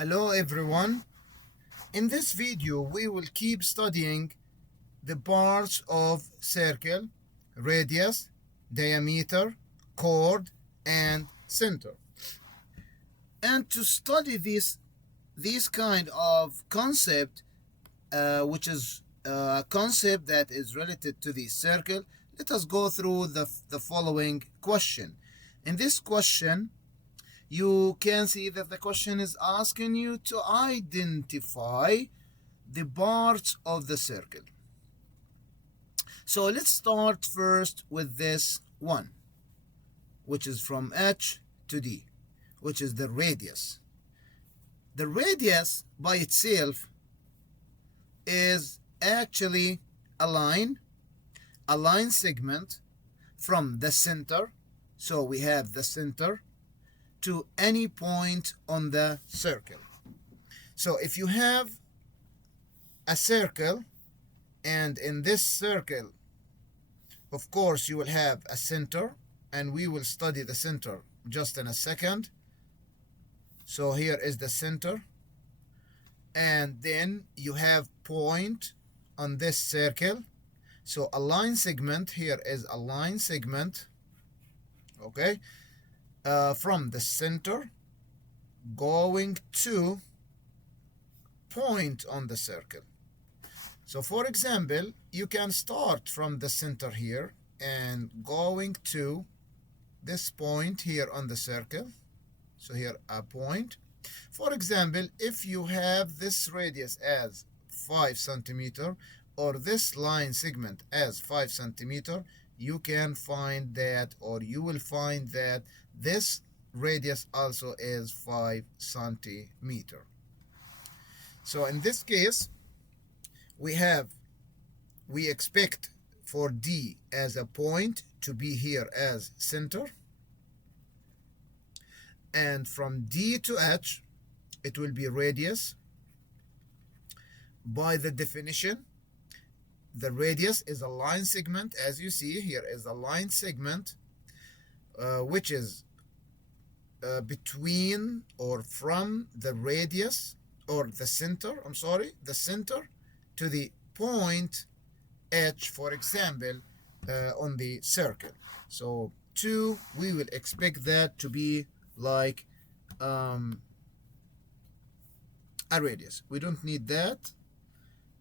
Hello everyone. In this video we will keep studying the parts of circle, radius, diameter, chord, and center. And to study these kind of concept, which is a concept that is related to the circle, let us go through the following question. In this question, you can see that the question is asking you to identify the parts of the circle. So let's start first with this one, which is from H to D, which is the radius. The radius by itself is actually a line segment from the center. So we have the center to any point on the circle. So if you have a circle, and in this circle, of course, you will have a center, and we will study the center just in a second. So here is the center, and then you have point on this circle. So a line segment, here is a line segment, okay? From the center going to point on the circle. So for example, you can start from the center here and going to this point here on the circle. So here a point. For example, if you have this radius as 5 centimeter or this line segment as 5 centimeter, you can find that, or you will find that this radius also is 5 centimeter. So in this case, we expect for D as a point to be here as center, and from D to H it will be radius. By the definition, the radius is a line segment. As you see, here is a line segment which is between or from the radius or the center, the center to the point H, for example, on the circle. So 2, we will expect that to be like a radius. We don't need that.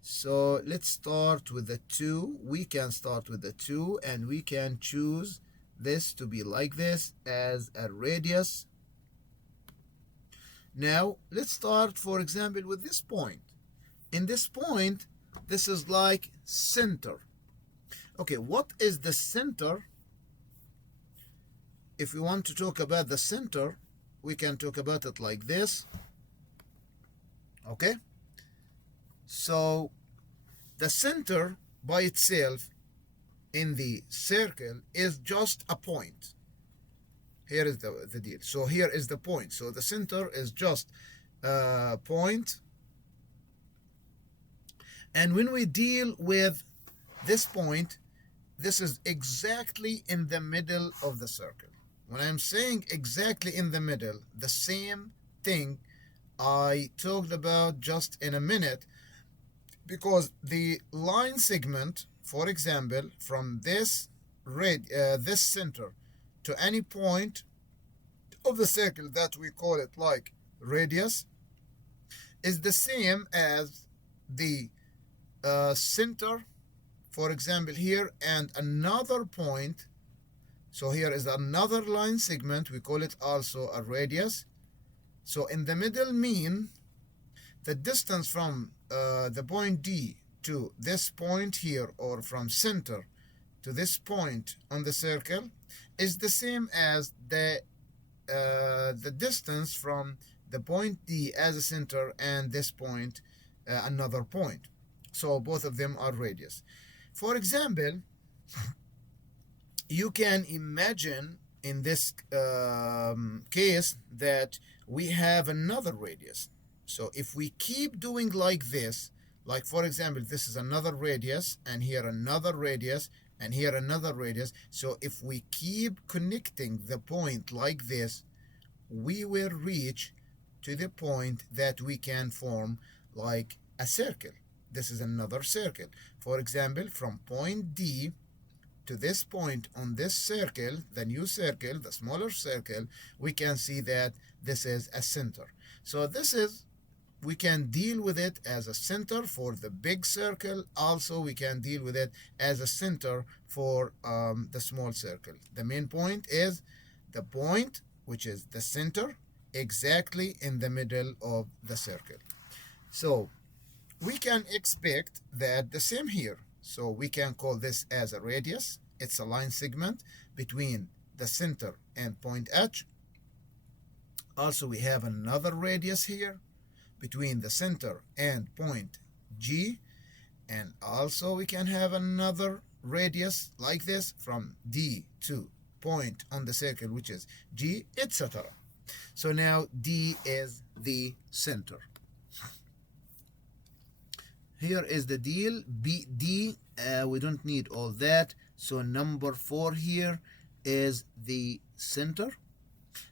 So let's start with the 2. We can start with the 2, and we can choose this to be like this as a radius. Now let's start, for example, with this point. In this point, this is like center. Okay, what is the center? If we want to talk about the center, we can talk about it like this. Okay, so the center by itself in the circle is just a point. Here is the deal. So here is the point. So the center is just a point. And when we deal with this point, this is exactly in the middle of the circle. When I'm saying exactly in the middle, the same thing I talked about just in a minute, because the line segment, for example, from this center to any point of the circle that we call it like radius, is the same as the center, for example, here, and another point. So here is another line segment, we call it also a radius. So in the middle mean the distance from the point D to this point here, or from center to this point on the circle, is the same as the distance from the point D as a center and this point, another point. So both of them are radius. For example, you can imagine in this case that we have another radius. So if we keep doing like this, like for example, this is another radius, and here another radius, and here another radius. So if we keep connecting the point like this, we will reach to the point that we can form like a circle. This is another circle. For example, from point D to this point on this circle, the new circle, the smaller circle, we can see that this is a center. So this is, we can deal with it as a center for the big circle. Also, we can deal with it as a center for the small circle. The main point is the point, which is the center, exactly in the middle of the circle. So we can expect that the same here. So we can call this as a radius. It's a line segment between the center and point H. Also, we have another radius here between the center and point G. And also we can have another radius like this from D to point on the circle, which is G, etc. So now D is the center. Here is the deal. D, we don't need all that. So number 4 here is the center.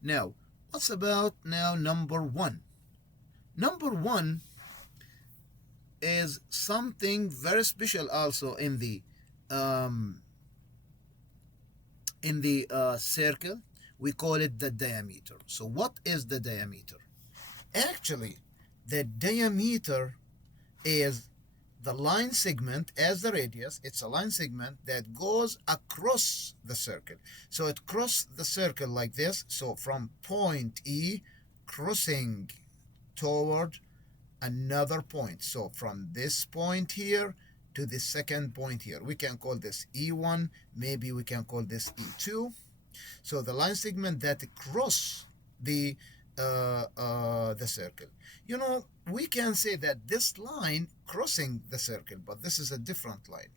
Now, what's about now number 1? Number 1 is something very special also in the circle. We call it the diameter. So what is the diameter? Actually, the diameter is the line segment as the radius. It's a line segment that goes across the circle. So it crosses the circle like this. So from point E crossing toward another point. So from this point here to the second point here. We can call this E1. Maybe we can call this E2. So the line segment that cross the circle. You know, we can say that this line crossing the circle, but this is a different line.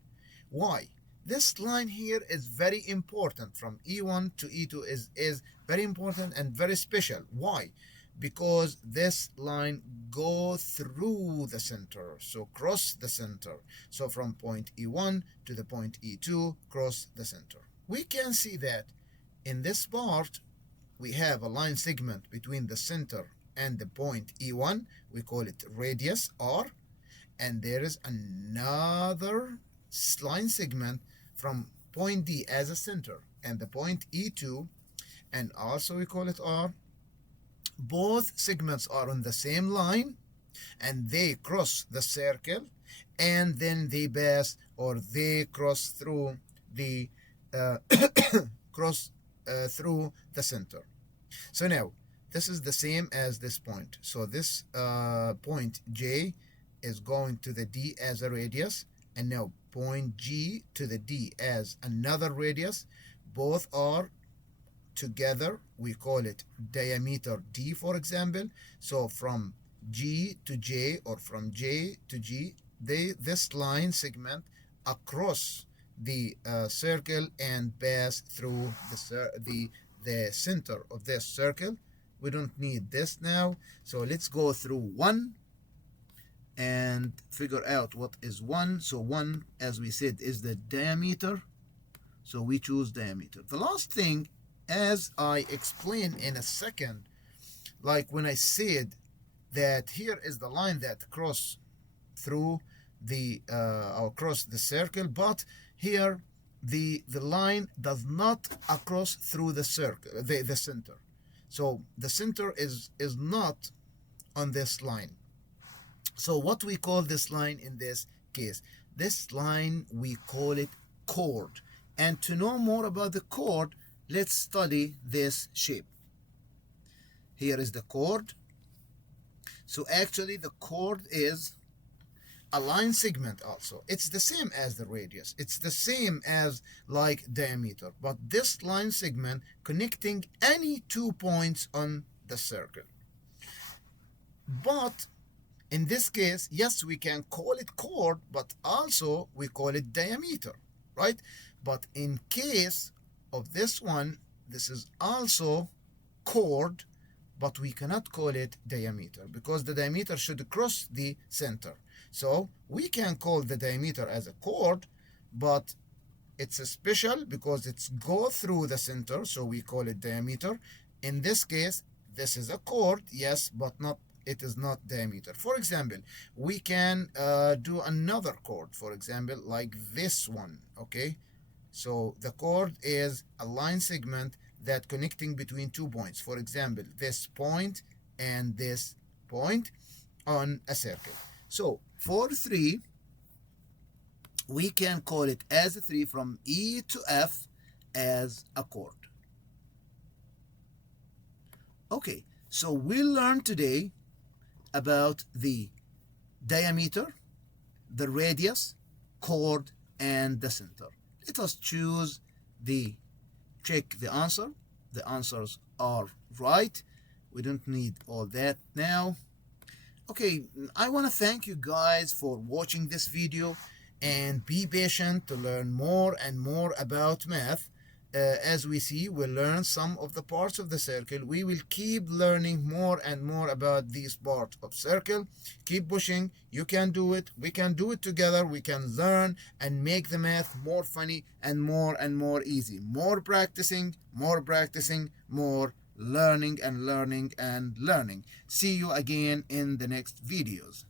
Why? This line here is very important. From E1 to E2 is very important and very special. Why? Because this line go through the center, so cross the center. So from point E1 to the point E2, cross the center. We can see that in this part, we have a line segment between the center and the point E1. We call it radius R. And there is another line segment from point D as a center and the point E2. And also we call it R. Both segments are on the same line and they cross the circle and then they pass or they cross through the through the center. So now this is the same as this point. So this point J is going to the D as a radius, and now point G to the D as another radius. Both are together. We call it diameter D, for example. So from G to J or from J to G, this line segment across the circle and pass through the center of this circle. We don't need this now. So let's go through 1 and figure out what is 1. So 1, as we said, is the diameter. So we choose diameter. The last thing, as I explain in a second, like when I said that here is the line that cross through the across the circle, but here the line does not cross through the circle, the center. So the center is not on this line. So what we call this line in this case? This line we call it chord. And to know more about the chord, let's study this shape. Here is the chord. So actually the chord is a line segment also. It's the same as the radius. It's the same as like diameter. But this line segment connecting any 2 points on the circle. But in this case, yes, we can call it chord, but also we call it diameter, right? But in case of this one, this is also chord, but we cannot call it diameter because the diameter should cross the center. So we can call the diameter as a chord, but it's a special because it's go through the center, so we call it diameter. In this case, this is a chord, yes, but not, it is not diameter. For example, we can do another chord, for example, like this one, okay? So the chord is a line segment that connecting between 2 points. For example, this point and this point on a circle. So for 3, we can call it as a 3 from E to F as a chord. Okay, so we'll learn today about the diameter, the radius, chord, and the center. Let us choose check the answer. The answers are right. We don't need all that now. Okay, I want to thank you guys for watching this video, and be patient to learn more and more about math. As we see, we'll learn some of the parts of the circle. We will keep learning more and more about these parts of circle. Keep pushing. You can do it. We can do it together. We can learn and make the math more funny and more easy. More practicing, more learning and learning and learning. See you again in the next videos.